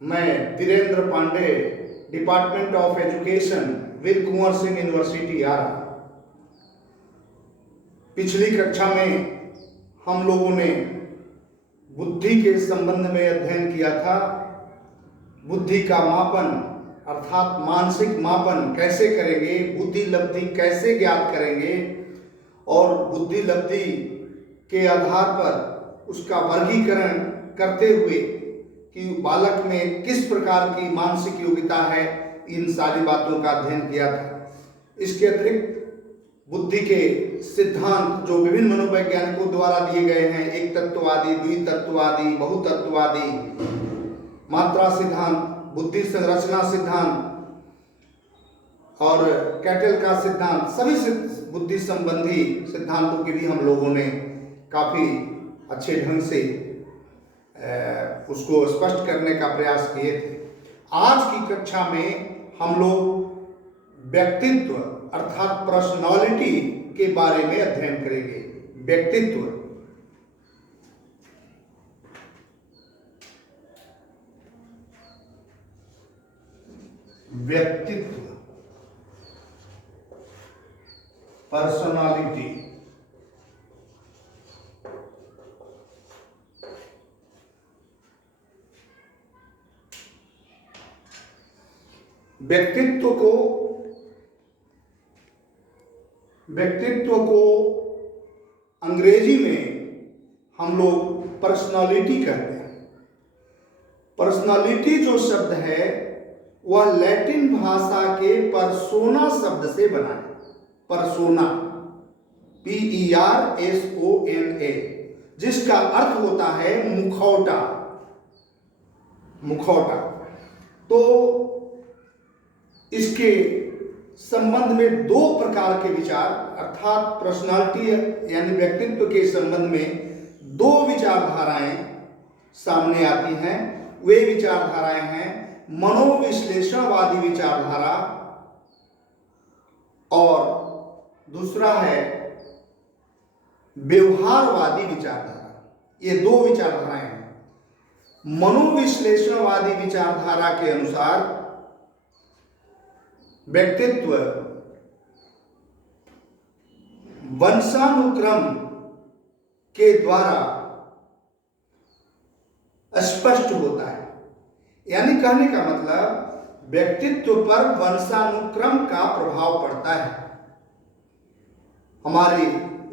मैं Virendra Pandey, department of education, Veer Kunwar Singh university Arrah. पिछली कक्षा में हम लोगों ने बुद्धि के संबंध में अध्ययन किया था। बुद्धि का मापन अर्थात मानसिक मापन कैसे करेंगे, बुद्धि लब्धि कैसे ज्ञात करेंगे और बुद्धि लब्धि के आधार पर उसका वर्गीकरण करते हुए कि बालक में किस प्रकार की मानसिक योग्यता है, इन सारी बातों का अध्ययन किया था। इसके अतिरिक्त बुद्धि के सिद्धांत जो विभिन्न मनोवैज्ञानिकों द्वारा दिए गए हैं, एक तत्ववादी, द्वितत्ववादी, बहुतत्ववादी, मात्रा सिद्धांत, बुद्धि संरचना सिद्धांत और कैटल का सिद्धांत, सभी बुद्धि संबंधी सिद्धांतों की भी हम लोगों ने काफी अच्छे ढंग से उसको स्पष्ट करने का प्रयास किए थे। आज की कक्षा में हम लोग व्यक्तित्व अर्थात पर्सनालिटी के बारे में अध्ययन करेंगे। व्यक्तित्व, व्यक्तित्व, पर्सनालिटी। व्यक्तित्व को अंग्रेजी में हम लोग पर्सनालिटी कहते हैं। पर्सनालिटी जो शब्द है वह लैटिन भाषा के पर्सोना शब्द से बना है। पर्सोना, PERSONA, जिसका अर्थ होता है मुखौटा। मुखौटा। तो इसके संबंध में दो प्रकार के विचार अर्थात पर्सनालिटी यानी व्यक्तित्व के संबंध में दो विचारधाराएं सामने आती हैं। वे विचारधाराएं हैं मनोविश्लेषणवादी विचारधारा और दूसरा है व्यवहारवादी विचारधारा। ये दो विचारधाराएं हैं। मनोविश्लेषणवादी विचारधारा के अनुसार व्यक्तित्व वंशानुक्रम के द्वारा स्पष्ट होता है। यानी कहने का मतलब व्यक्तित्व पर वंशानुक्रम का प्रभाव पड़ता है। हमारी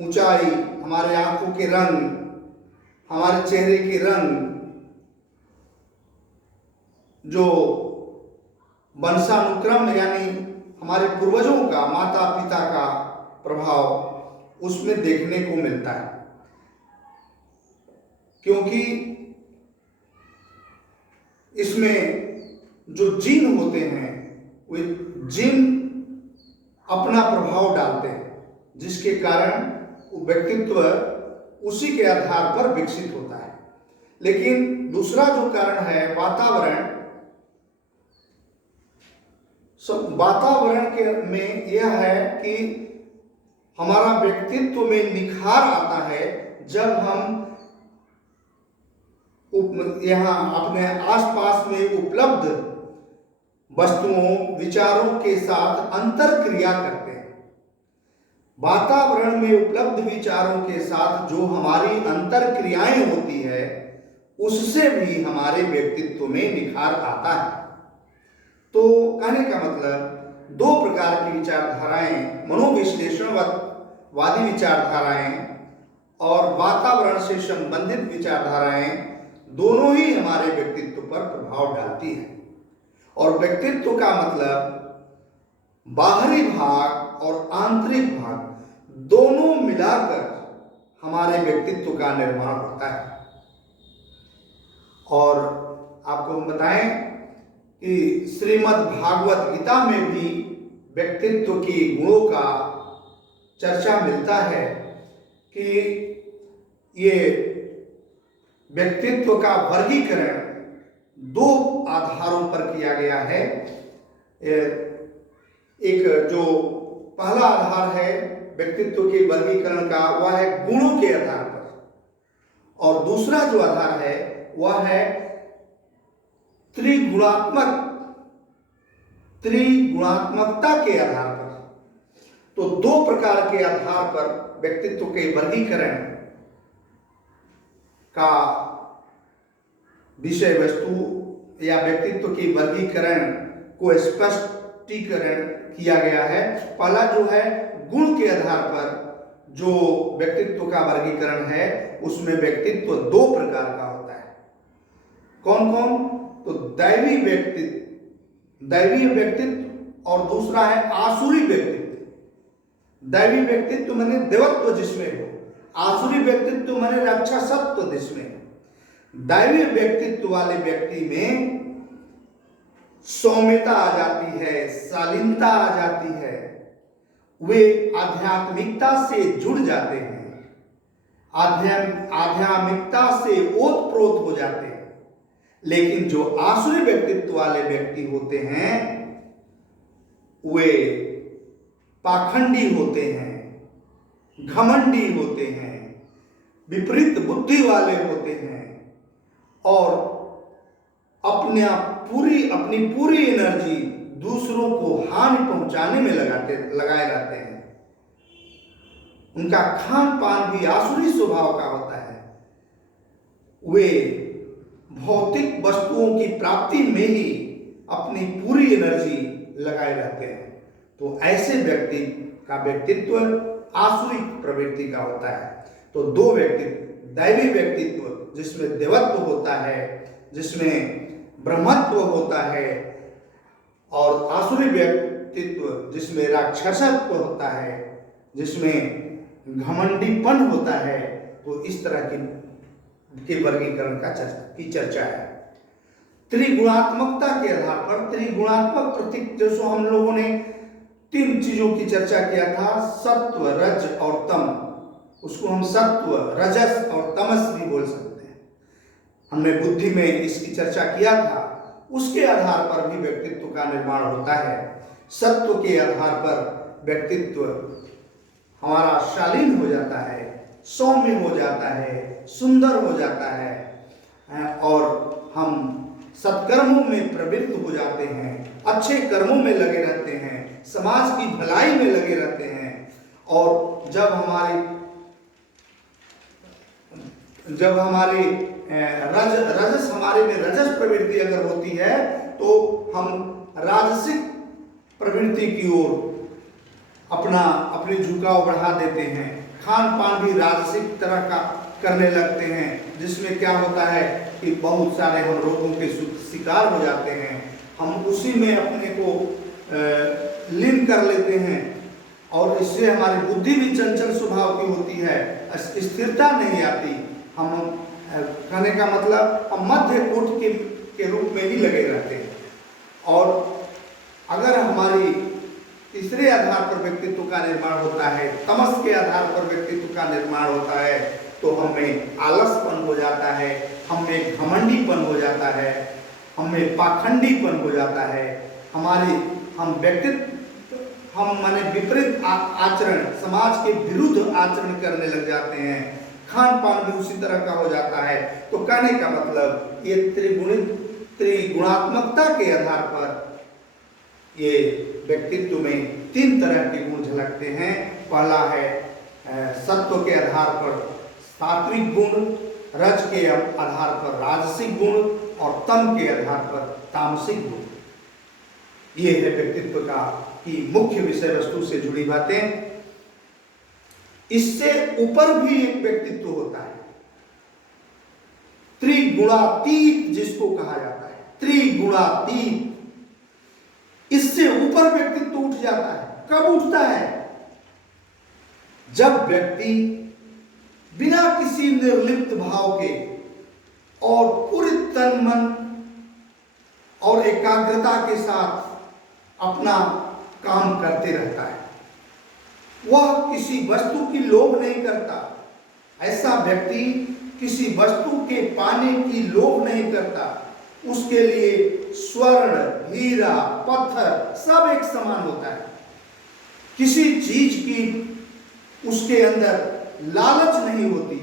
ऊंचाई, हमारे आंखों के रंग, हमारे चेहरे के रंग, जो वंशानुक्रम यानी हमारे पूर्वजों का, माता पिता का प्रभाव उसमें देखने को मिलता है। क्योंकि इसमें जो जीन होते हैं वे जीन अपना प्रभाव डालते हैं, जिसके कारण व्यक्तित्व उसी के आधार पर विकसित होता है। लेकिन दूसरा जो कारण है वातावरण। वातावरण के में यह है कि हमारा व्यक्तित्व में निखार आता है जब हम यहाँ अपने आसपास में उपलब्ध वस्तुओं, विचारों के साथ अंतर क्रिया करते हैं। वातावरण में उपलब्ध विचारों के साथ जो हमारी अंतर क्रियाएं होती है उससे भी हमारे व्यक्तित्व में निखार आता है। तो कहने का मतलब दो प्रकार की विचारधाराएं, मनोविश्लेषणवादी विचारधाराएं और वातावरण से संबंधित विचारधाराएं, दोनों ही हमारे व्यक्तित्व पर प्रभाव डालती हैं। और व्यक्तित्व का मतलब बाहरी भाग और आंतरिक भाग दोनों मिलाकर हमारे व्यक्तित्व का निर्माण होता है। और आपको हम बताएं कि श्रीमद् भागवत गीता में भी व्यक्तित्व के गुणों का चर्चा मिलता है कि ये व्यक्तित्व का वर्गीकरण दो आधारों पर किया गया है। एक जो पहला आधार है व्यक्तित्व के वर्गीकरण का वह है गुणों के आधार पर, और दूसरा जो आधार है वह है त्रिगुणात्मकता के आधार पर, तो दो प्रकार के आधार पर व्यक्तित्व के वर्गीकरण का विषय वस्तु या व्यक्तित्व के वर्गीकरण को स्पष्टीकरण किया गया है। पहला जो है गुण के आधार पर जो व्यक्तित्व का वर्गीकरण है, उसमें व्यक्तित्व दो प्रकार का होता है। कौन कौन? तो दैवी व्यक्तित्व और दूसरा है आसुरी व्यक्तित्व। दैवी व्यक्तित्व माने देवत्व जिसमें हो, आसुरी व्यक्तित्व माने राक्षसत्व जिसमें। दैवी व्यक्तित्व वाले व्यक्ति में सौम्यता आ जाती है, शालीनता आ जाती है, वे आध्यात्मिकता से जुड़ जाते हैं, आध्यात्मिकता से ओतप्रोत हो जाते हैं। लेकिन जो आसुरी व्यक्तित्व वाले व्यक्ति होते हैं, वे पाखंडी होते हैं, घमंडी होते हैं, विपरीत बुद्धि वाले होते हैं और अपनी पूरी एनर्जी दूसरों को हानि पहुंचाने में लगाए रहते हैं। उनका खान पान भी आसुरी स्वभाव का होता है। वे भौतिक वस्तुओं की प्राप्ति में ही अपनी पूरी एनर्जी लगाए रहते हैं। तो ऐसे व्यक्ति का व्यक्तित्व आसुरी प्रवृत्ति का होता है। तो दो व्यक्तित्व, दैवी व्यक्तित्व जिसमें देवत्व होता है, जिसमें ब्रह्मत्व होता है, और आसुरी व्यक्तित्व जिसमें राक्षसत्व होता है, जिसमें घमंडीपन होता है। तो इस तरह के वर्गीकरण की चर्चा है। त्रिगुणात्मकता के आधार पर त्रिगुणात्मक प्रतीक, जैसे हम लोगों ने तीन चीजों की चर्चा किया था, सत्व, रज और तम। उसको हम सत्व, रजस और तमस भी बोल सकते हैं। हमने बुद्धि में इसकी चर्चा किया था। उसके आधार पर भी व्यक्तित्व का निर्माण होता है। सत्व के आधार पर व्यक्तित्व हमारा शालीन हो जाता है, सौम्य हो जाता है, सुंदर हो जाता है और हम सत्कर्मों में प्रवृत्त हो जाते हैं, अच्छे कर्मों में लगे रहते हैं, समाज की भलाई में लगे रहते हैं। और जब हमारी रजस हमारे में रजस प्रवृत्ति अगर होती है, तो हम राजसिक प्रवृत्ति की ओर अपनी झुकाव बढ़ा देते हैं। खान पान भी राजसिक तरह का करने लगते हैं, जिसमें क्या होता है कि बहुत सारे हम रोगों के शिकार हो जाते हैं। हम उसी में अपने को लीन कर लेते हैं और इससे हमारी बुद्धि भी चंचल स्वभाव की होती है, स्थिरता नहीं आती। हम कहने का मतलब हम मध्य कोट के रूप में ही लगे रहते हैं। और अगर हमारी तीसरे आधार पर व्यक्तित्व का निर्माण होता है, तमस के आधार पर व्यक्तित्व का निर्माण होता है, तो हमें आलसपन हो जाता है, हमें घमंडीपन हो जाता है, हमें पाखंडीपन हो जाता है। हम माने विपरीत आचरण, समाज के विरुद्ध आचरण करने लग जाते हैं। खान पान भी उसी तरह का हो जाता है। तो कहने का मतलब ये त्रिगुणात्मकता के आधार पर ये व्यक्तित्व में तीन तरह के गुण झलकते हैं। पहला है सत्व के आधार पर सात्विक गुण, रज के आधार पर राजसिक गुण और तम के आधार पर तामसिक गुण। ये है व्यक्तित्व की मुख्य विषय वस्तु से जुड़ी बातें। इससे ऊपर भी एक व्यक्तित्व होता है, त्रिगुणातीत जिसको कहा जाता है, त्रिगुणातीत। इससे ऊपर व्यक्तित्व उठ जाता है। कब उठता है? जब व्यक्ति बिना किसी निर्लिप्त भाव के और पूरे तन मन और एकाग्रता के साथ अपना काम करते रहता है। वह किसी वस्तु की लोभ नहीं करता। ऐसा व्यक्ति किसी वस्तु के पाने की लोभ नहीं करता। उसके लिए स्वर्ण, हीरा, पत्थर सब एक समान होता है। किसी चीज की उसके अंदर लालच नहीं होती,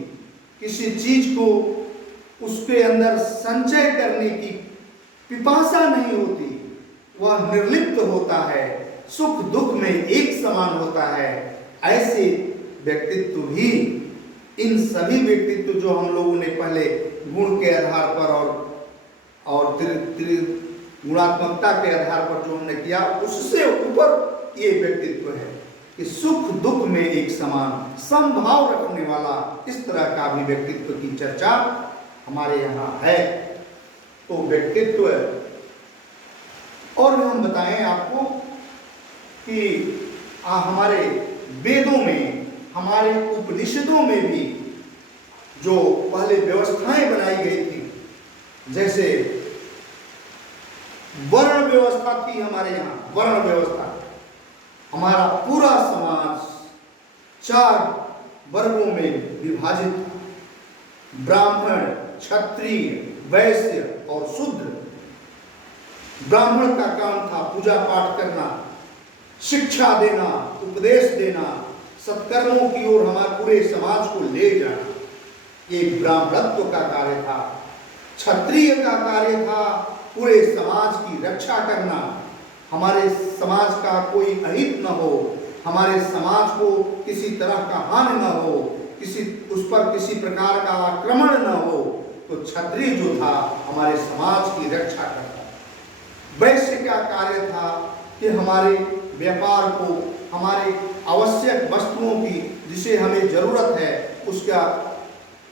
किसी चीज को उसके अंदर संचय करने की पिपासा नहीं होती, वह निर्लिप्त होता है, सुख दुख में एक समान होता है। ऐसे व्यक्तित्व भी, इन सभी व्यक्तित्व जो हम लोगों ने पहले गुण के आधार पर और गुणात्मकता के आधार पर जो हमने किया, उससे ऊपर ये व्यक्तित्व है कि सुख दुख में एक समान समभाव रखने वाला, इस तरह का भी व्यक्तित्व की चर्चा हमारे यहाँ है। तो व्यक्तित्व, और हम बताएं आपको कि हमारे वेदों में, हमारे उपनिषदों में भी जो पहले व्यवस्थाएं बनाई गई थी, जैसे वर्ण व्यवस्था थी हमारे यहाँ, वर्ण व्यवस्था, हमारा पूरा समाज 4 वर्गों में विभाजित था, ब्राह्मण, क्षत्रिय, वैश्य और शूद्र। ब्राह्मण का काम था पूजा पाठ करना, शिक्षा देना, उपदेश देना, सत्कर्मों की ओर हमारे पूरे समाज को ले जाना, ये ब्राह्मणत्व का कार्य था। क्षत्रिय का कार्य था पूरे समाज की रक्षा करना, हमारे समाज का कोई अहित न हो, हमारे समाज को किसी तरह का हानि न हो, उस पर किसी प्रकार का आक्रमण न हो, तो क्षत्रिय जो था हमारे समाज की रक्षा करता। वैश्य का कार्य था कि हमारे व्यापार को, हमारे आवश्यक वस्तुओं की जिसे हमें जरूरत है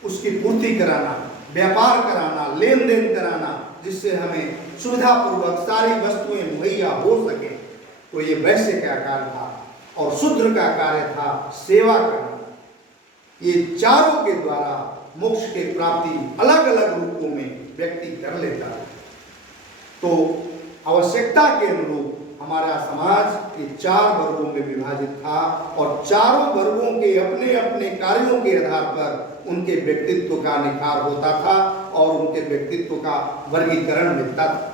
उसकी पूर्ति कराना, व्यापार कराना, लेन देन कराना, जिससे हमें सुविधापूर्वक सारी वस्तुएं मुहैया हो सके। तो ये वैश्य का कार्य था। और शूद्र का कार्य था सेवा करना। ये चारों के द्वारा मोक्ष के प्राप्ति अलग अलग रूपों में व्यक्ति कर लेता है। तो आवश्यकता के अनुरूप हमारा समाज ये 4 वर्गों में विभाजित था, और चारों वर्गों के अपने अपने कार्यों के आधार पर उनके व्यक्तित्व का निखार होता था और उनके व्यक्तित्व का वर्गीकरण मिलता था।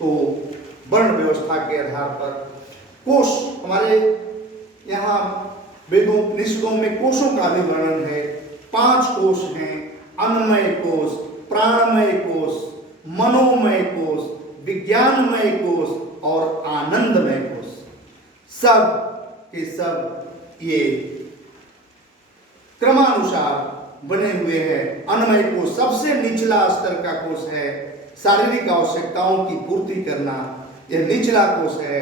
तो वर्ण व्यवस्था के आधार पर कोश, हमारे यहाँ वेदों उपनिषदों में कोशों का भी वर्णन है। 5 कोश हैं, अन्नमय कोश, प्राणमय कोश, मनोमय कोश, विज्ञानमय कोश और आनंदमय कोश। सब के सब ये क्रमानुसार बने हुए हैं। अन्नमय कोश सबसे निचला स्तर का कोश है, शारीरिक आवश्यकताओं की पूर्ति करना, यह निचला कोश है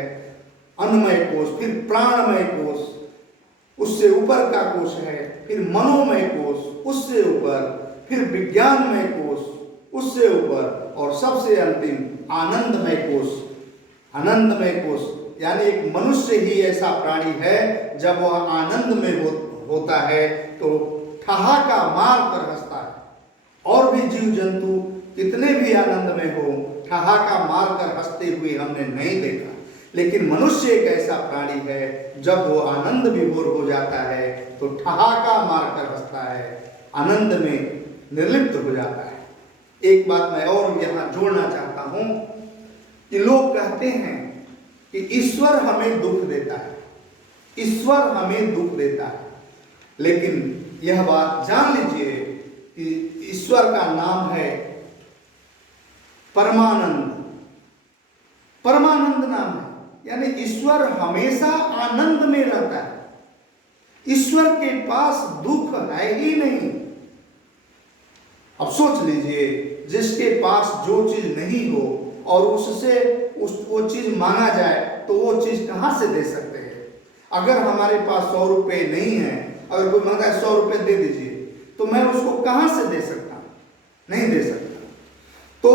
अन्नमय कोश। फिर प्राणमय कोश उससे ऊपर का कोश है, फिर मनोमय कोश उससे ऊपर, फिर विज्ञानमय कोश उससे ऊपर, और सबसे अंतिम आनंदमय कोश। आनंदमय कोश यानी एक मनुष्य ही ऐसा प्राणी है, जब वह आनंद में होता है तो ठहाका मार कर हंसता है। और भी जीव जंतु कितने भी आनंद में हो, ठहाका मार कर हंसते हुए हमने नहीं देखा, लेकिन मनुष्य एक ऐसा प्राणी है, जब वो आनंद विभोर हो जाता है तो ठहाका मार कर हंसता है, आनंद में निर्लिप्त हो जाता है। एक बात मैं और यहाँ जोड़ना चाहता हूँ कि लोग कहते हैं कि ईश्वर हमें दुख देता है, ईश्वर हमें दुख देता है, लेकिन यह बात जान लीजिए कि ईश्वर का नाम है परमानंद। परमानंद नाम है, यानी ईश्वर हमेशा आनंद में रहता है। ईश्वर के पास दुख है ही नहीं। अब सोच लीजिए, जिसके पास जो चीज नहीं हो और उससे वो चीज मांगा जाए तो वो चीज कहां से दे सकते हैं। अगर हमारे पास 100 रुपए नहीं है, अगर कोई मांगा है 100 रुपए दे दीजिए, तो मैं उसको कहां से दे सकता हूं? नहीं दे सकता। तो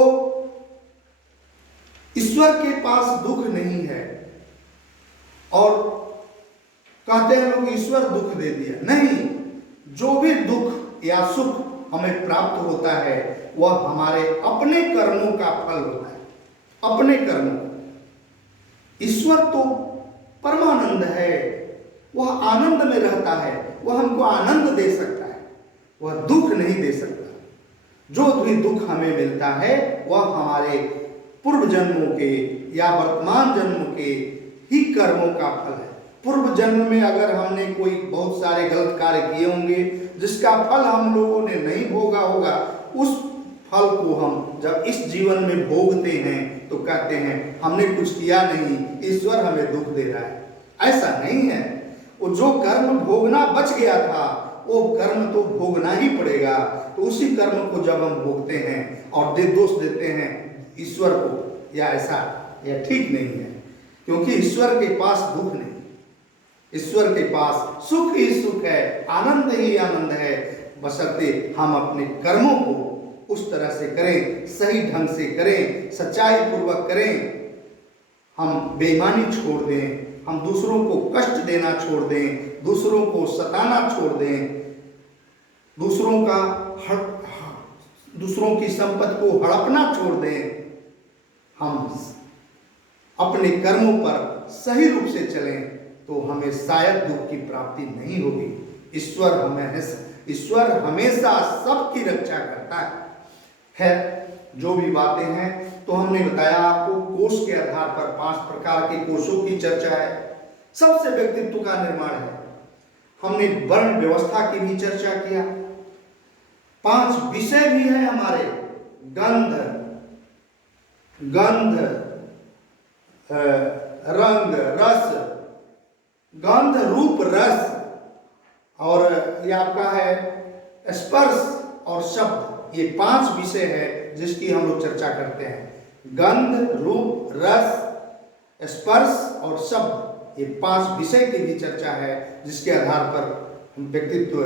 ईश्वर के पास दुख नहीं है और कहते हैं लोग ईश्वर दुख दे दिया। नहीं, जो भी दुख या सुख हमें प्राप्त होता है वह हमारे अपने कर्मों का फल होता है, अपने कर्मों। ईश्वर तो परमानंद है, वह आनंद में रहता है, वह हमको आनंद दे सकता है, वह दुख नहीं दे सकता। जो भी दुख हमें मिलता है वह हमारे पूर्व जन्मों के या वर्तमान जन्म के ही कर्मों का फल है। पूर्व जन्म में अगर हमने कोई बहुत सारे गलत कार्य किए होंगे जिसका फल हम लोगों ने नहीं भोगा होगा, उस फल को हम जब इस जीवन में भोगते हैं तो कहते हैं हमने कुछ किया नहीं, ईश्वर हमें दुख दे रहा है। ऐसा नहीं है। वो जो कर्म भोगना बच गया था वो कर्म तो भोगना ही पड़ेगा। तो उसी कर्म को जब हम भोगते हैं और दोष देते हैं ईश्वर को, या ऐसा यह ठीक नहीं है, क्योंकि ईश्वर के पास दुख नहीं, ईश्वर के पास सुख ही सुख है, आनंद ही आनंद है, बशर्ते हम अपने कर्मों को उस तरह से करें, सही ढंग से करें, सच्चाई पूर्वक करें, हम बेईमानी छोड़ दें, हम दूसरों को कष्ट देना छोड़ दें, दूसरों को सताना छोड़ दें, दूसरों की संपत्ति को हड़पना छोड़ दें, हम अपने कर्मों पर सही रूप से चलें तो हमें शायद दुख की प्राप्ति नहीं होगी। ईश्वर हमेशा सबकी रक्षा करता है। खैर, जो भी बातें हैं तो हमने बताया आपको, कोष के आधार पर 5 प्रकार के कोषों की चर्चा है। सबसे व्यक्तित्व का निर्माण है। हमने वर्ण व्यवस्था की भी चर्चा किया। 5 विषय भी हैं हमारे, गंध, रंग, रस, गंध, रूप, रस, और ये आपका है स्पर्श और शब्द। ये 5 विषय है जिसकी हम लोग चर्चा करते हैं। गंध, रूप, रस, स्पर्श और शब्द, ये 5 विषय की भी चर्चा है जिसके आधार पर व्यक्तित्व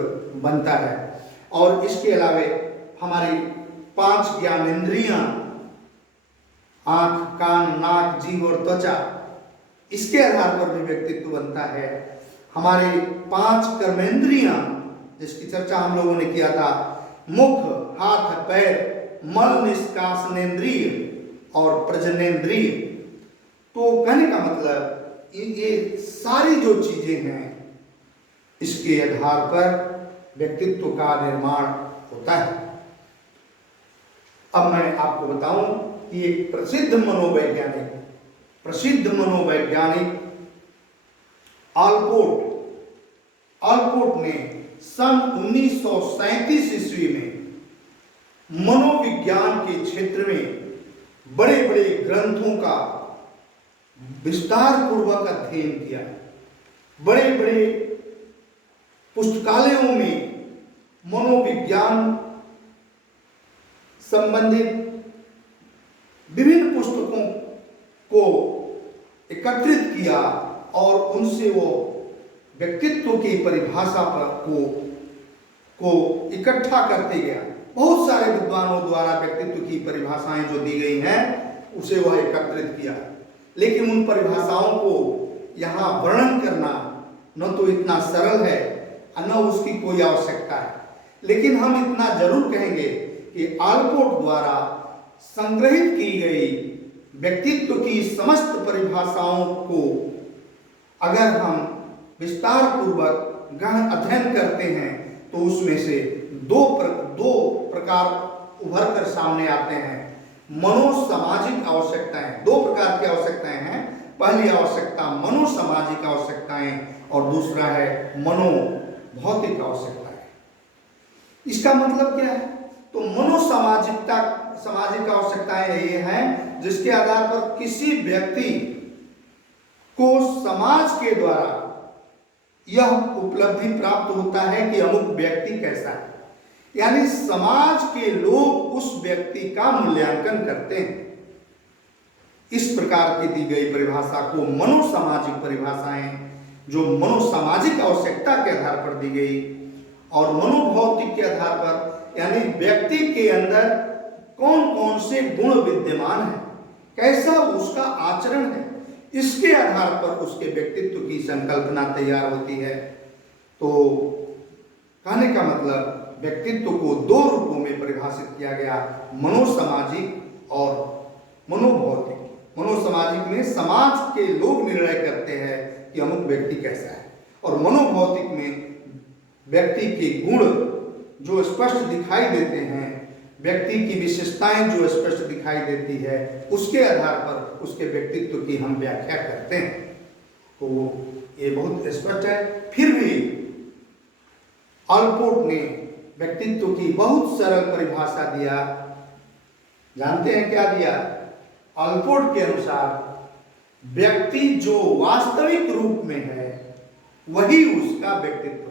बनता है। और इसके अलावे हमारी 5 ज्ञानेंद्रियां, आंख, कान, नाक, जीभ और त्वचा, इसके आधार पर भी व्यक्तित्व बनता है। हमारे 5 कर्मेंद्रियां जिसकी चर्चा हम लोगों ने किया था, मुख, हाथ, पैर, मल निष्कासनेन्द्रिय और प्रजनेन्द्रिय। तो कहने का मतलब ये सारी जो चीजें हैं इसके आधार पर व्यक्तित्व का निर्माण होता है। अब मैं आपको बताऊं कि एक प्रसिद्ध मनोवैज्ञानिक आलपोर्ट ने सन 1937 ईस्वी में मनोविज्ञान के क्षेत्र में बड़े बड़े ग्रंथों का विस्तार पूर्वक अध्ययन किया। बड़े बड़े पुस्तकालयों में मनोविज्ञान संबंधित विभिन्न पुस्तकों को एकत्रित किया और उनसे वो व्यक्तित्व की परिभाषा को इकट्ठा करते गया। बहुत सारे विद्वानों द्वारा व्यक्तित्व की परिभाषाएं जो दी गई हैं उसे वह एकत्रित किया, लेकिन उन परिभाषाओं को यहाँ वर्णन करना न तो इतना सरल है न उसकी कोई आवश्यकता है। लेकिन हम इतना जरूर कहेंगे कि आलपोर्ट द्वारा संग्रहित की गई व्यक्तित्व की समस्त परिभाषाओं को अगर हम विस्तार पूर्वक गहन अध्ययन करते हैं तो उसमें से दो प्रकार उभर कर सामने आते हैं। मनोसामाजिक आवश्यकताएं, 2 प्रकार की आवश्यकताएं हैं। पहली आवश्यकता मनोसामाजिक आवश्यकताएं और दूसरा है मनोभौतिक आवश्यकताएं। इसका मतलब क्या है? तो सामाजिक आवश्यकताएं ये हैं जिसके आधार पर किसी व्यक्ति को समाज के द्वारा यह उपलब्धि प्राप्त होता है कि अमुक व्यक्ति कैसा है, यानी समाज के लोग उस व्यक्ति का मूल्यांकन करते हैं। इस प्रकार की दी गई परिभाषा को मनोसामाजिक परिभाषाएं, जो मनोसामाजिक आवश्यकता के आधार पर दी गई, और मनोभौतिक के आधार पर यानी व्यक्ति के अंदर कौन कौन से गुण विद्यमान है, कैसा उसका आचरण है, इसके आधार पर उसके व्यक्तित्व की संकल्पना तैयार होती है। तो कहने का मतलब व्यक्तित्व को 2 रूपों में परिभाषित किया गया, मनोसामाजिक और मनोभौतिक। मनोसामाजिक में समाज के लोग निर्णय करते हैं कि अमुक व्यक्ति कैसा है, और मनोभौतिक में व्यक्ति के गुण जो स्पष्ट दिखाई देते हैं, व्यक्ति की विशेषताएं जो स्पष्ट दिखाई देती है, उसके आधार पर उसके व्यक्तित्व की हम व्याख्या करते हैं। तो ये बहुत स्पष्ट है। फिर भी आलपोर्ट ने व्यक्तित्व की बहुत सरल परिभाषा दिया जानते हैं क्या दिया? ऑलपोर्ट के अनुसार व्यक्ति जो वास्तविक रूप में है वही उसका व्यक्तित्व है।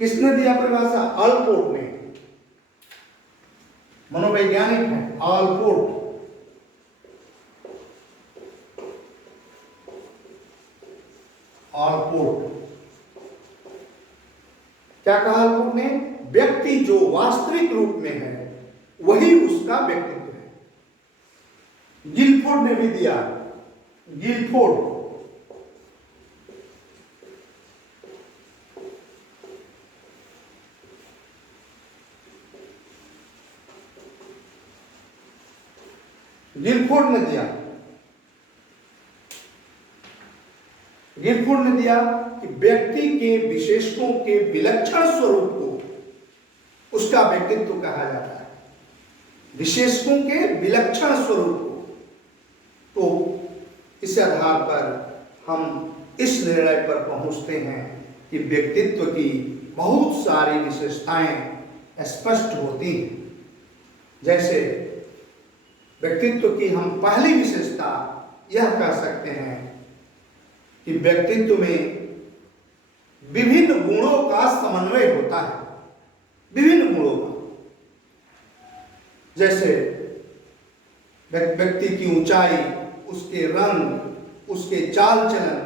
किसने दिया परिभाषा? ऑलपोर्ट ने, मनोवैज्ञानिक है ऑलपोर्ट। ऑलपोर्ट क्या कहा ऑलपोर्ट ने? व्यक्ति जो वास्तविक रूप में है वही उसका व्यक्तित्व है। गिलफोर्ड ने भी दिया, गिलफोर्ड ने दिया, गिलफोर्ड ने दिया कि व्यक्ति के विशेषणों के विलक्षण स्वरूप को उसका व्यक्तित्व कहा जाता है। विशेषणों के विलक्षण स्वरूप को। तो इस आधार पर हम इस निर्णय पर पहुंचते हैं कि व्यक्तित्व की बहुत सारी विशेषताएं स्पष्ट होती हैं। जैसे व्यक्तित्व की हम पहली विशेषता यह कह सकते हैं कि व्यक्तित्व में विभिन्न गुणों का समन्वय होता है। विभिन्न गुणों का, जैसे व्यक्ति की ऊंचाई, उसके रंग, उसके चाल चलन,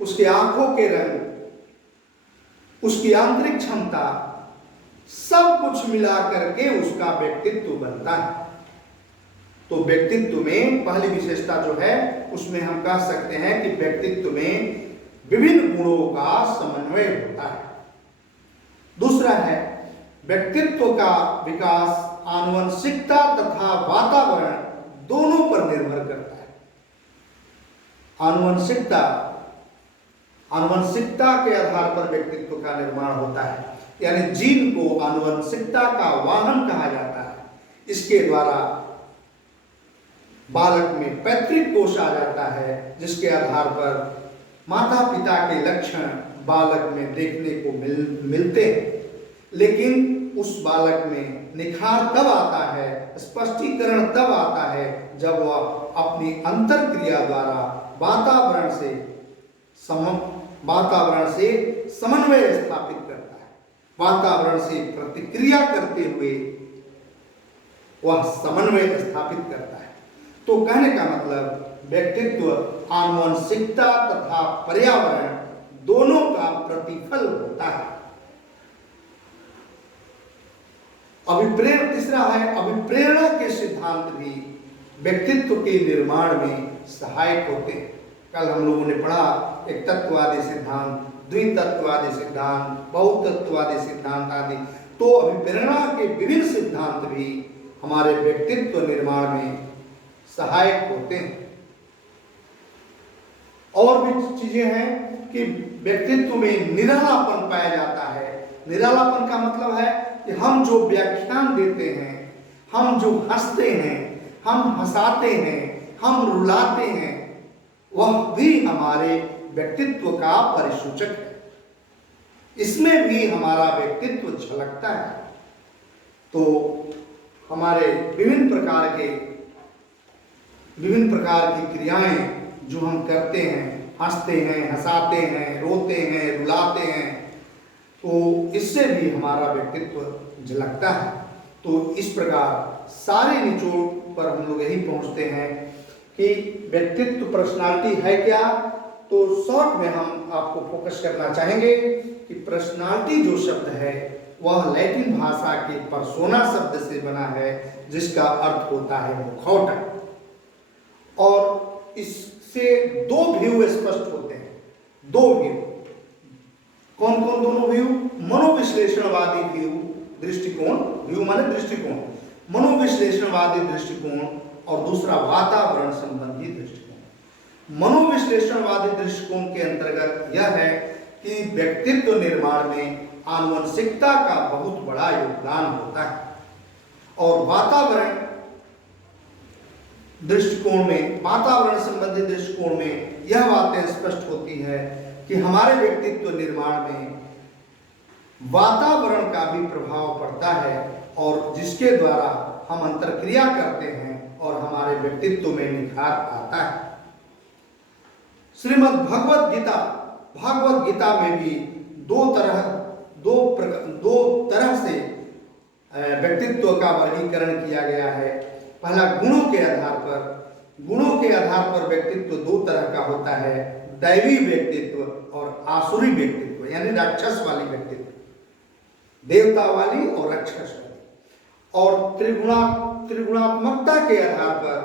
उसके आंखों के रंग, उसकी आंतरिक क्षमता, सब कुछ मिलाकर के उसका व्यक्तित्व बनता है। तो व्यक्तित्व में पहली विशेषता जो है उसमें हम कह सकते हैं कि व्यक्तित्व में विभिन्न गुणों का समन्वय होता है। दूसरा है व्यक्तित्व का विकास आनुवंशिकता तथा वातावरण दोनों पर निर्भर करता है। आनुवंशिकता के आधार पर व्यक्तित्व का निर्माण होता है, यानी जीन को आनुवंशिकता का वाहन कहा जाता है। इसके द्वारा बालक में पैतृक कोष आ जाता है, जिसके आधार पर माता पिता के लक्षण बालक में देखने को मिलते हैं। लेकिन उस बालक में निखार तब आता है, स्पष्टीकरण तब आता है जब वह अपनी अंतरक्रिया द्वारा वातावरण से समन्वय स्थापित करता है। वातावरण से प्रतिक्रिया करते हुए वह समन्वय स्थापित करता है। तो कहने का मतलब व्यक्तित्व आनुवंशिकता तथा पर्यावरण दोनों का प्रतिफल होता है। तीसरा है अभिप्रेरणा के सिद्धांत भी व्यक्तित्व के निर्माण में सहायक होते हैं। कल हम लोगों ने पढ़ा एक तत्ववादी सिद्धांत, द्वितत्ववादी सिद्धांत, बहुतत्ववादी सिद्धांत आदि। तो अभिप्रेरणा के विभिन्न सिद्धांत भी हमारे व्यक्तित्व निर्माण में सहायक होते हैं। और भी चीजें हैं कि व्यक्तित्व में निरालापन पाया जाता है। निरालापन का मतलब है कि हम जो व्याख्यान देते हैं, हम जो हंसते हैं, हम हंसाते हैं, हम रुलाते हैं, वह भी हमारे व्यक्तित्व का परिसूचक है। इसमें भी हमारा व्यक्तित्व झलकता है। तो हमारे विभिन्न प्रकार की क्रियाएं जो हम करते हैं, हंसते हैं, हंसाते हैं, रोते हैं, रुलाते हैं, तो इससे भी हमारा व्यक्तित्व झलकता है। तो इस प्रकार सारे निचोड़ पर हम लोग यही पहुंचते हैं कि व्यक्तित्व पर्सनालिटी है क्या। तो शॉर्ट में हम आपको फोकस करना चाहेंगे कि पर्सनालिटी जो शब्द है वह लैटिन भाषा के पर्सोना शब्द से बना है, जिसका अर्थ होता है मुखौटा। और इससे दो व्यू स्पष्ट होते हैं। दो व्यू, कौन कौन दोनों व्यू? मनोविश्लेषणवादी व्यू, दृष्टिकोण, व्यू माने दृष्टिकोण, मनोविश्लेषणवादी दृष्टिकोण, और दूसरा वातावरण संबंधी दृष्टिकोण। मनोविश्लेषणवादी दृष्टिकोण के अंतर्गत यह है कि व्यक्तित्व निर्माण में आनुवंशिकता का बहुत बड़ा योगदान होता है। और वातावरण दृष्टिकोण में, वातावरण संबंधी दृष्टिकोण में यह बातें स्पष्ट होती है कि हमारे व्यक्तित्व निर्माण में वातावरण का भी प्रभाव पड़ता है और जिसके द्वारा हम अंतर्क्रिया करते हैं और हमारे व्यक्तित्व में निखार आता है। श्रीमद् भगवत गीता में भी दो तरह से व्यक्तित्व का वर्गीकरण किया गया है। पहला गुणों के आधार पर व्यक्तित्व दो तरह का होता है, दैवी व्यक्तित्व और आसुरी व्यक्तित्व, यानी राक्षस वाली व्यक्तित्व, देवता वाली और राक्षस वाली। और त्रिगुणात्मकता के आधार पर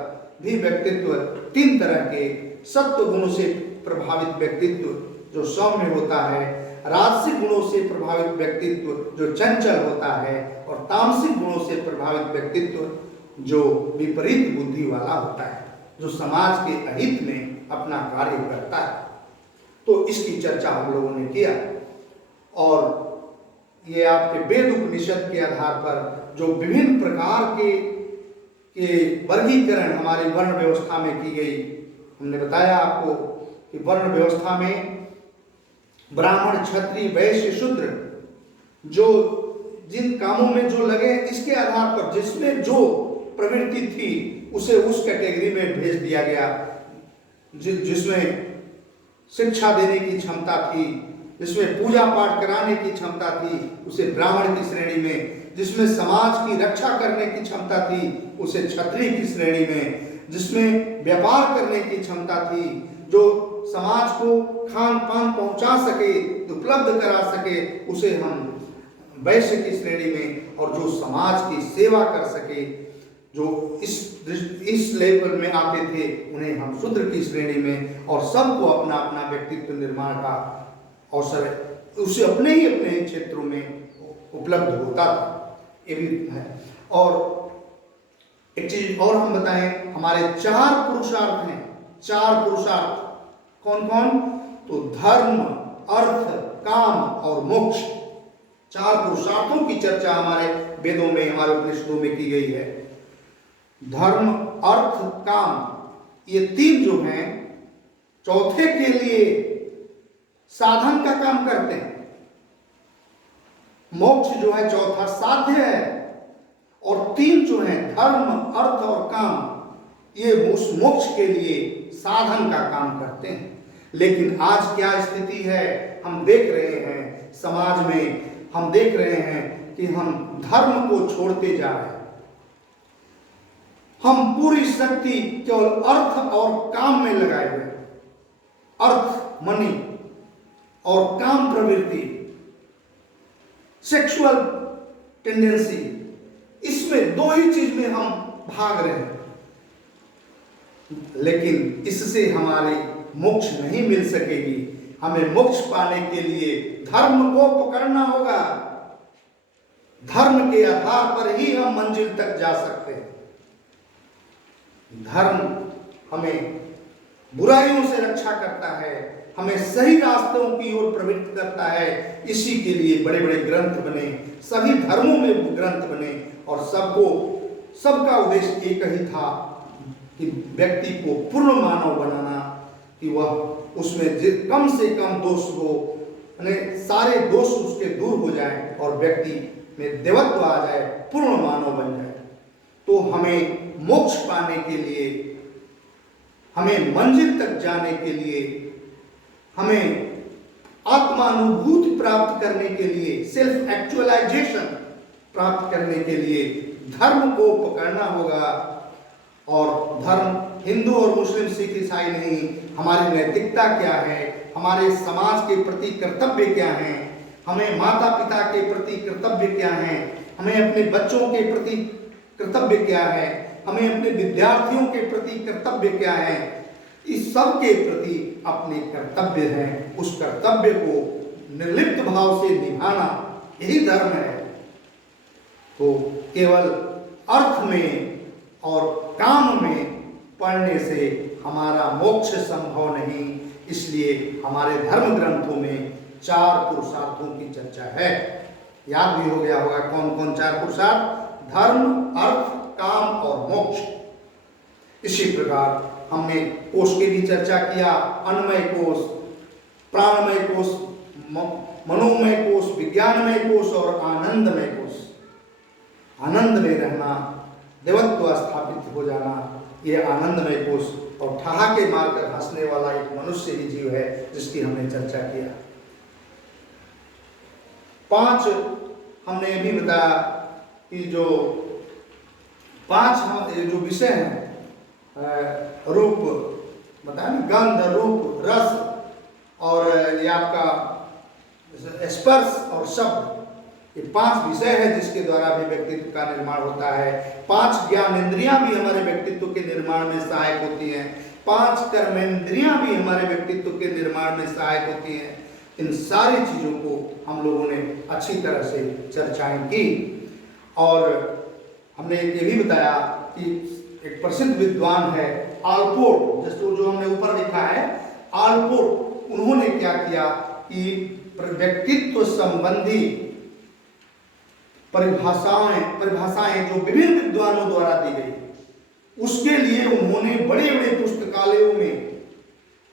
भी व्यक्तित्व तीन तरह के, सत्व गुणों से प्रभावित व्यक्तित्व जो सौम्य होता है, राजसिक गुणों से प्रभावित व्यक्तित्व जो चंचल होता है, और तामसिक गुणों से प्रभावित व्यक्तित्व जो विपरीत बुद्धि वाला होता है, जो समाज के अहित में अपना कार्य करता है। तो इसकी चर्चा हम लोगों ने किया, और ये आपके वेद उपनिषद के आधार पर जो विभिन्न प्रकार के वर्गीकरण हमारी वर्ण व्यवस्था में की गई, हमने बताया आपको कि वर्ण व्यवस्था में ब्राह्मण, क्षत्रिय, वैश्य, शूद्र, जो जिन कामों में जो लगे, इसके आधार पर जिसमें जो प्रवृत्ति थी उसे उस कैटेगरी में भेज दिया गया। जिसमें शिक्षा देने की क्षमता थी, जिसमें पूजा पाठ कराने की क्षमता थी, उसे ब्राह्मण की श्रेणी में, जिसमें समाज की रक्षा करने की क्षमता थी उसे क्षत्रिय की श्रेणी में, जिसमें व्यापार करने की क्षमता थी, जो समाज को खान पान पहुंचा सके, उपलब्ध करा सके, उसे हम वैश्य की श्रेणी में, और जो समाज की सेवा कर सके, जो इस लेवल में आते थे, उन्हें हम शूद्र की श्रेणी में, और सबको अपना अपना व्यक्तित्व निर्माण का अवसर उसे अपने ही क्षेत्रों में उपलब्ध होता था। ये भी है। और एक चीज और हम बताएं, हमारे 4 पुरुषार्थ हैं। 4 पुरुषार्थ कौन कौन? तो धर्म, अर्थ, काम और मोक्ष। 4 पुरुषार्थों की चर्चा हमारे वेदों में, हमारे उपनिषदों में की गई है। धर्म, अर्थ, काम, ये 3 जो हैं, चौथे के लिए साधन का काम करते हैं। मोक्ष जो है चौथा साध्य है, और 3 जो हैं, धर्म, अर्थ और काम, ये उस मोक्ष के लिए साधन का काम करते हैं। लेकिन आज क्या स्थिति है, हम देख रहे हैं समाज में, हम देख रहे हैं कि हम धर्म को छोड़ते जा रहे हैं। हम पूरी शक्ति केवल अर्थ और काम में लगाए हुए हैं। अर्थ, मनी, और काम प्रवृत्ति, सेक्सुअल टेंडेंसी, इसमें 2 ही चीज में हम भाग रहे हैं। लेकिन इससे हमारे मोक्ष नहीं मिल सकेगी। हमें मोक्ष पाने के लिए धर्म को पकड़ना होगा। धर्म के आधार पर ही हम मंजिल तक जा सकते हैं। धर्म हमें बुराइयों से रक्षा करता है, हमें सही रास्तों की ओर प्रवृत्त करता है। इसी के लिए बड़े बड़े ग्रंथ बने, सभी धर्मों में ग्रंथ बने, और सबका उद्देश्य एक ही था कि व्यक्ति को पूर्ण मानव बनाना, कि वह उसमें कम से कम दोष हो, सारे दोष उसके दूर हो जाए और व्यक्ति में देवत्व आ जाए, पूर्ण मानव बन जाए। तो हमें मोक्ष पाने के लिए, हमें मंजिल तक जाने के लिए, हमें आत्मानुभूति प्राप्त करने के लिए, सेल्फ एक्चुअलाइजेशन प्राप्त करने के लिए धर्म को पकड़ना होगा। और धर्म हिंदू और मुस्लिम, सिख, ईसाई नहीं, हमारी नैतिकता क्या है, हमारे समाज के प्रति कर्तव्य क्या हैं, हमें माता पिता के प्रति कर्तव्य क्या हैं, हमें अपने बच्चों के प्रति कर्तव्य क्या है, हमें अपने विद्यार्थियों के प्रति कर्तव्य क्या है, इस सब के प्रति अपने कर्तव्य हैं। उस कर्तव्य को निर्लिप्त भाव से निभाना, यही धर्म है। तो केवल अर्थ में और काम में पढ़ने से हमारा मोक्ष संभव नहीं। इसलिए हमारे धर्म ग्रंथों में 4 पुरुषार्थों की चर्चा है। याद भी हो गया होगा कौन कौन 4 पुरुषार्थ? धर्म, अर्थ, काम और मोक्ष। इसी प्रकार हमने कोष की भी चर्चा किया, अन्नमय कोष, प्राणमय कोष, मनोमय कोष, विज्ञानमय कोष और आनंदमय कोष। आनंद में रहना, देवत्व स्थापित हो जाना, ये आनंदमय कोष और ठहाके मारकर हंसने वाला एक मनुष्य ही जीव है जिसकी हमने चर्चा किया। 5 हमने ये भी बताया कि जो 5 जो विषय हैं, रूप बताया ना, गंध, रूप, रस और ये आपका स्पर्श और शब्द, ये 5 विषय है जिसके द्वारा भी व्यक्तित्व का निर्माण होता है। 5 ज्ञानेंद्रियां भी हमारे व्यक्तित्व के निर्माण में सहायक होती हैं। 5 कर्मेंद्रियां भी हमारे व्यक्तित्व के निर्माण में सहायक होती हैं। इन सारी चीजों को हम लोगों ने अच्छी तरह से चर्चाएं की और हमने ये भी बताया कि एक प्रसिद्ध विद्वान है आल्पोर्ट, जैसे जो हमने ऊपर लिखा है आल्पोर्ट, उन्होंने क्या किया कि व्यक्तित्व संबंधी परिभाषाएं जो विभिन्न विद्वानों द्वारा दी गई, उसके लिए उन्होंने बड़े बड़े पुस्तकालयों में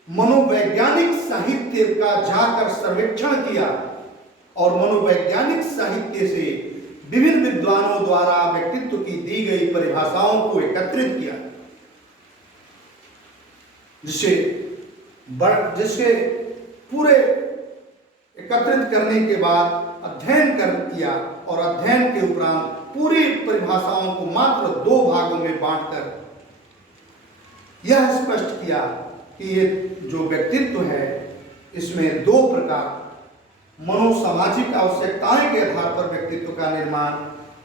मनोवैज्ञानिक साहित्य का जाकर सर्वेक्षण किया और मनोवैज्ञानिक साहित्य से विभिन्न विद्वानों द्वारा व्यक्तित्व की दी गई परिभाषाओं को एकत्रित किया, जिससे पूरे एकत्रित करने के बाद अध्ययन किया और अध्ययन के उपरांत पूरी परिभाषाओं को मात्र 2 भागों में बांटकर यह स्पष्ट किया कि ये जो व्यक्तित्व है इसमें 2 प्रकार, मनोसामाजिक आवश्यकताएं के आधार पर व्यक्तित्व का निर्माण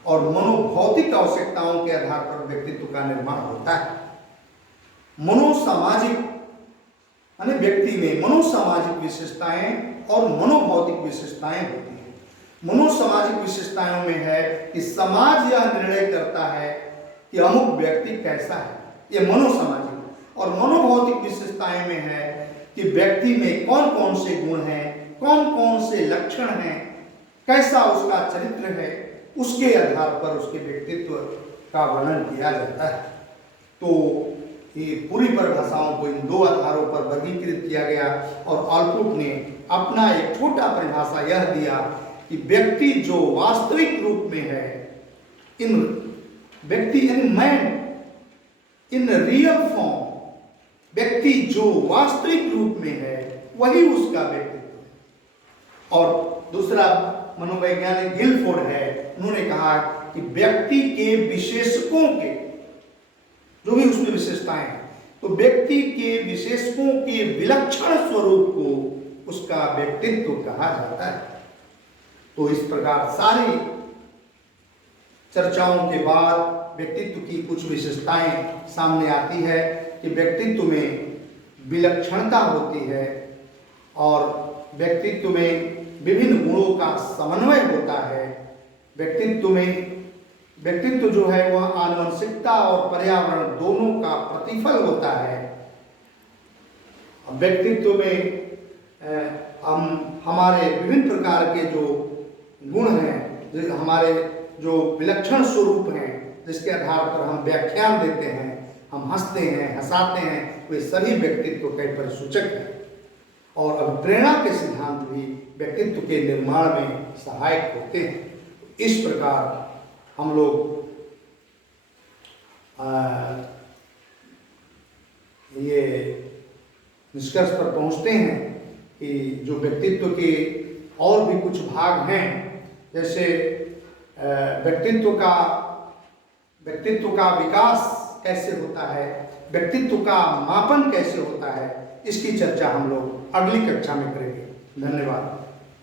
और मनोभौतिक आवश्यकताओं के आधार पर व्यक्तित्व का निर्माण होता है। मनोसामाजिक यानी व्यक्ति में मनोसामाजिक विशेषताएं और मनोभौतिक विशेषताएं होती हैं। मनोसामाजिक विशेषताओं में है कि समाज यह निर्णय करता है कि अमुक व्यक्ति कैसा है, यह मनोसामाजिक, और मनोभौतिक विशेषताएं में है कि व्यक्ति में कौन कौन से गुण हैं, कौन कौन से लक्षण हैं, कैसा उसका चरित्र है, उसके आधार पर उसके व्यक्तित्व का वर्णन किया जाता है। तो ये पूरी परिभाषाओं को इन 2 आधारों पर वर्गीकृत किया गया और आल्पोर्ट ने अपना एक छोटा परिभाषा यह दिया कि व्यक्ति जो वास्तविक रूप में है, इन व्यक्ति in man in real form, व्यक्ति जो वास्तविक रूप में है वही उसका व्यक्तित्व है। और दूसरा मनोवैज्ञानिक गिलफोर्ड है, उन्होंने कहा कि व्यक्ति के विशेषकों के जो भी उसमें विशेषताएं हैं, तो व्यक्ति के विशेषकों के विलक्षण स्वरूप को उसका व्यक्तित्व कहा जाता है। तो इस प्रकार सारी चर्चाओं के बाद व्यक्तित्व की कुछ विशेषताएं सामने आती है कि व्यक्तित्व में विलक्षणता होती है और व्यक्तित्व में विभिन्न गुणों का समन्वय होता है। व्यक्तित्व जो है वह आनुवंशिकता और पर्यावरण दोनों का प्रतिफल होता है। व्यक्तित्व में हमारे विभिन्न प्रकार के जो गुण हैं, हमारे जो विलक्षण स्वरूप हैं, जिसके आधार पर हम व्याख्यान देते हैं, हम हंसते हैं, हंसाते हैं, वे सभी व्यक्तित्व के परिसूचक हैं। और अभिप्रेरणा के सिद्धांत भी व्यक्तित्व के निर्माण में सहायक होते हैं। इस प्रकार हम लोग ये निष्कर्ष पर पहुंचते हैं कि जो व्यक्तित्व के और भी कुछ भाग हैं, जैसे व्यक्तित्व का विकास कैसे होता है, व्यक्तित्व का मापन कैसे होता है, इसकी चर्चा हम लोग अगली कक्षा में करेंगे। धन्यवाद।